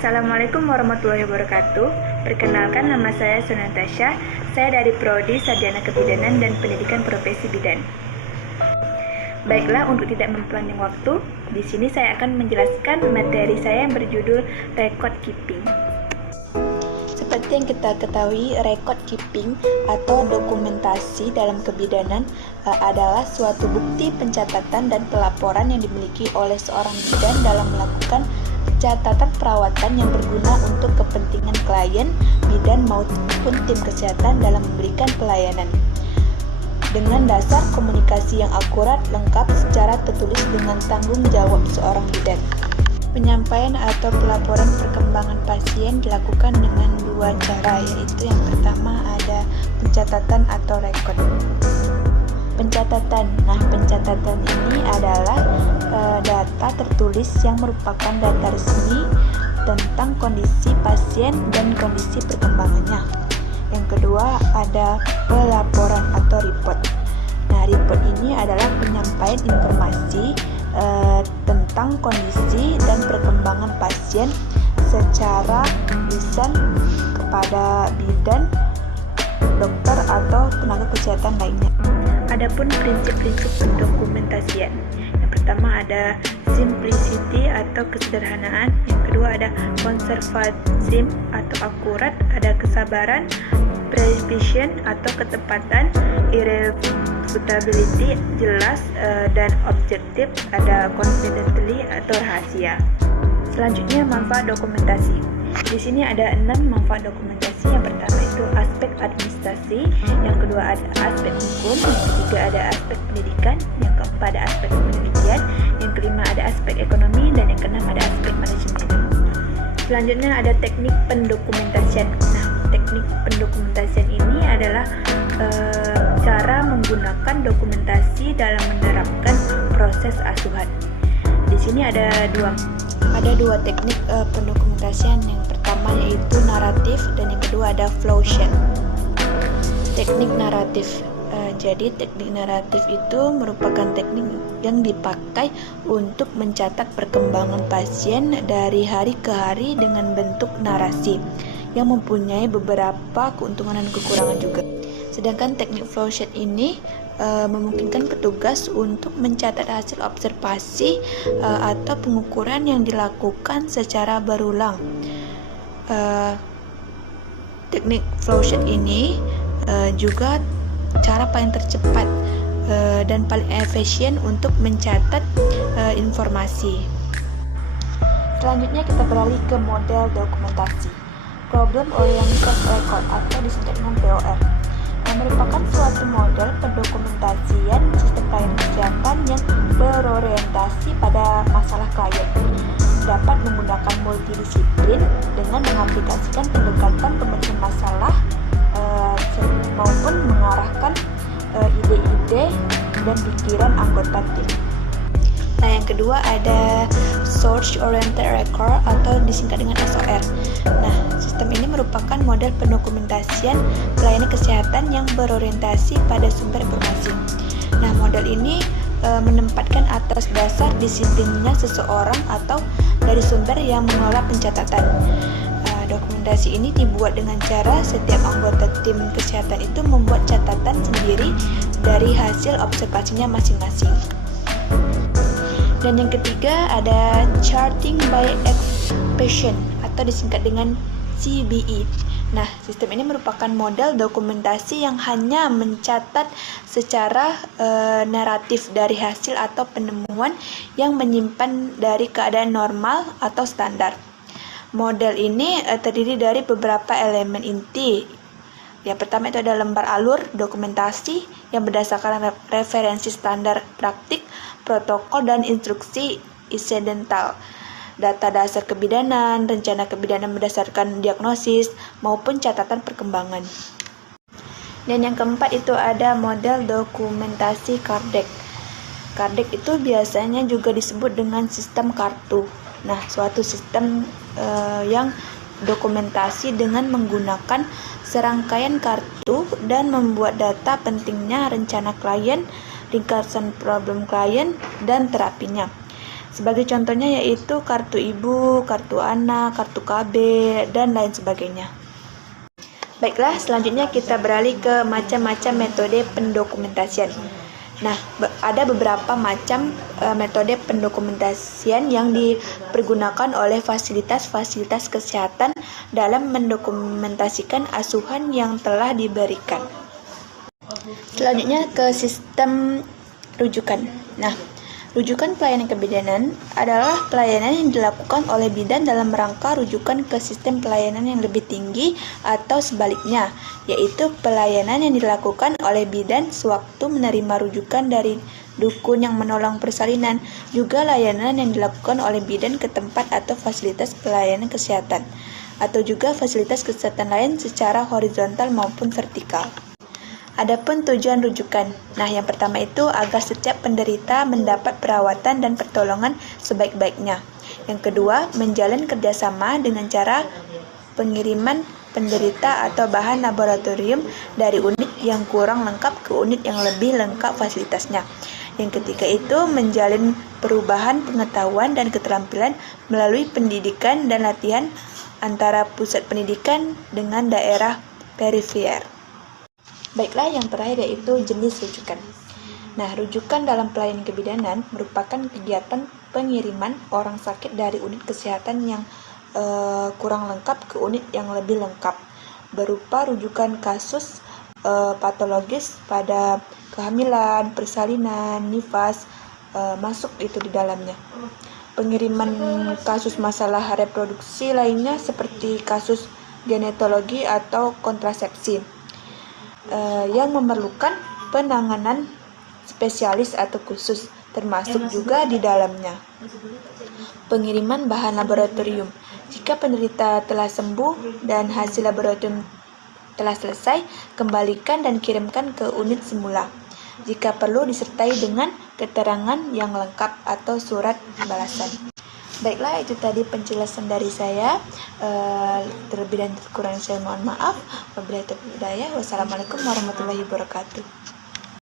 Assalamualaikum warahmatullahi wabarakatuh. Perkenalkan, nama saya Sunatasha. Saya dari Prodi Sarjana Kebidanan dan Pendidikan Profesi Bidan. Baiklah, untuk tidak mempanjang waktu, di sini saya akan menjelaskan materi saya yang berjudul record keeping. Seperti yang kita ketahui, record keeping atau dokumentasi dalam kebidanan adalah suatu bukti pencatatan dan pelaporan yang dimiliki oleh seorang bidan dalam melakukan catatan perawatan yang berguna untuk kepentingan klien, bidan maupun tim kesehatan dalam memberikan pelayanan. Dengan dasar komunikasi yang akurat, lengkap, secara tertulis dengan tanggung jawab seorang bidan. Penyampaian atau pelaporan perkembangan pasien dilakukan dengan dua cara, yaitu yang pertama ada pencatatan atau rekod. Pencatatan. Pencatatan ini adalah data tertulis yang merupakan data resmi tentang kondisi pasien dan kondisi perkembangannya. Yang kedua ada pelaporan atau report. Report ini adalah penyampaian informasi tentang kondisi dan perkembangan pasien secara lisan kepada bidan, dokter atau tenaga kesehatan lainnya. Adapun prinsip-prinsip pendokumentasian. Yang pertama ada simplicity atau kesederhanaan, yang kedua ada conservatism atau akurat, ada kesabaran, precision atau ketepatan, irrefutability jelas, dan objektif, ada confidently atau rahasia. Selanjutnya manfaat dokumentasi. Di sini ada 6 manfaat dokumentasi. Yang pertama itu aspek administrasi, yang kedua ada aspek hukum, yang ketiga ada aspek pendidikan, yang keempat ada aspek penelitian, yang kelima ada aspek ekonomi, dan yang keenam ada aspek manajemen. Selanjutnya ada teknik pendokumentasian. Teknik pendokumentasian ini adalah cara menggunakan dokumentasi dalam menerapkan proses asuhan. Di sini ada dua teknik pendokumentasian. Yang pertama yaitu naratif dan yang kedua ada flowchart. Teknik naratif. Jadi teknik naratif itu merupakan teknik yang dipakai untuk mencatat perkembangan pasien dari hari ke hari dengan bentuk narasi yang mempunyai beberapa keuntungan dan kekurangan juga. Sedangkan teknik flowchart ini memungkinkan petugas untuk mencatat hasil observasi atau pengukuran yang dilakukan secara berulang. Teknik flowchart ini juga cara paling tercepat dan paling efisien untuk mencatat informasi. Selanjutnya kita beralih ke model dokumentasi. Problem Oriented Record atau disingkat dengan POR, yang merupakan suatu model pendokumentasian sistem pelayanan kesehatan yang berorientasi pada masalah klien. Dapat menggunakan multidisiplin dengan mengaplikasikan pendekatan pemecahan masalah maupun mengarahkan ide-ide dan pikiran anggota tim. Yang kedua ada Source Oriented Record atau disingkat dengan SOR. Sistem ini merupakan model pendokumentasian pelayanan kesehatan yang berorientasi pada sumber informasi. Model ini menempatkan atas dasar disiplinnya seseorang atau dari sumber yang mengelola pencatatan. Dokumentasi ini dibuat dengan cara setiap anggota tim kesehatan itu membuat catatan sendiri dari hasil observasinya masing-masing. Dan yang ketiga ada Charting by Expression atau disingkat dengan CBE. Sistem ini merupakan model dokumentasi yang hanya mencatat secara naratif dari hasil atau penemuan yang menyimpan dari keadaan normal atau standar. Model ini terdiri dari beberapa elemen inti. Yang pertama itu ada lembar alur dokumentasi yang berdasarkan referensi standar praktik, protokol, dan instruksi insidental. Data dasar kebidanan, rencana kebidanan berdasarkan diagnosis, maupun catatan perkembangan. Dan yang keempat itu ada model dokumentasi Kardec. Kardec itu biasanya juga disebut dengan sistem kartu. Suatu sistem yang dokumentasi dengan menggunakan serangkaian kartu dan membuat data pentingnya rencana klien, ringkasan problem klien, dan terapinya. Sebagai contohnya yaitu kartu ibu, kartu anak, kartu KB, dan lain sebagainya. Baiklah, selanjutnya kita beralih ke macam-macam metode pendokumentasian. Nah, ada beberapa macam metode pendokumentasian yang dipergunakan oleh fasilitas-fasilitas kesehatan dalam mendokumentasikan asuhan yang telah diberikan. Selanjutnya ke sistem rujukan. Nah, rujukan pelayanan kebidanan adalah pelayanan yang dilakukan oleh bidan dalam rangka rujukan ke sistem pelayanan yang lebih tinggi atau sebaliknya, yaitu pelayanan yang dilakukan oleh bidan sewaktu menerima rujukan dari dukun yang menolong persalinan, juga layanan yang dilakukan oleh bidan ke tempat atau fasilitas pelayanan kesehatan, atau juga fasilitas kesehatan lain secara horizontal maupun vertikal. Adapun tujuan rujukan. Nah, yang pertama itu agar setiap penderita mendapat perawatan dan pertolongan sebaik-baiknya. Yang kedua, menjalin kerjasama dengan cara pengiriman penderita atau bahan laboratorium dari unit yang kurang lengkap ke unit yang lebih lengkap fasilitasnya. Yang ketiga itu menjalin perubahan pengetahuan dan keterampilan melalui pendidikan dan latihan antara pusat pendidikan dengan daerah perifer. Baiklah, yang terakhir yaitu jenis rujukan. Nah, rujukan dalam pelayanan kebidanan merupakan kegiatan pengiriman orang sakit dari unit kesehatan yang kurang lengkap ke unit yang lebih lengkap, berupa rujukan kasus patologis pada kehamilan, persalinan, nifas, masuk itu di dalamnya. Pengiriman kasus masalah reproduksi lainnya seperti kasus ginekologi atau kontrasepsi yang memerlukan penanganan spesialis atau khusus, termasuk juga di dalamnya pengiriman bahan laboratorium. Jika penderita telah sembuh dan hasil laboratorium telah selesai, kembalikan dan kirimkan ke unit semula. Jika perlu disertai dengan keterangan yang lengkap atau surat balasan. Baiklah, itu tadi penjelasan dari saya. Terlebih dan kurang saya mohon maaf. Wabillahi taufiq wal hidayah. Wassalamualaikum warahmatullahi wabarakatuh.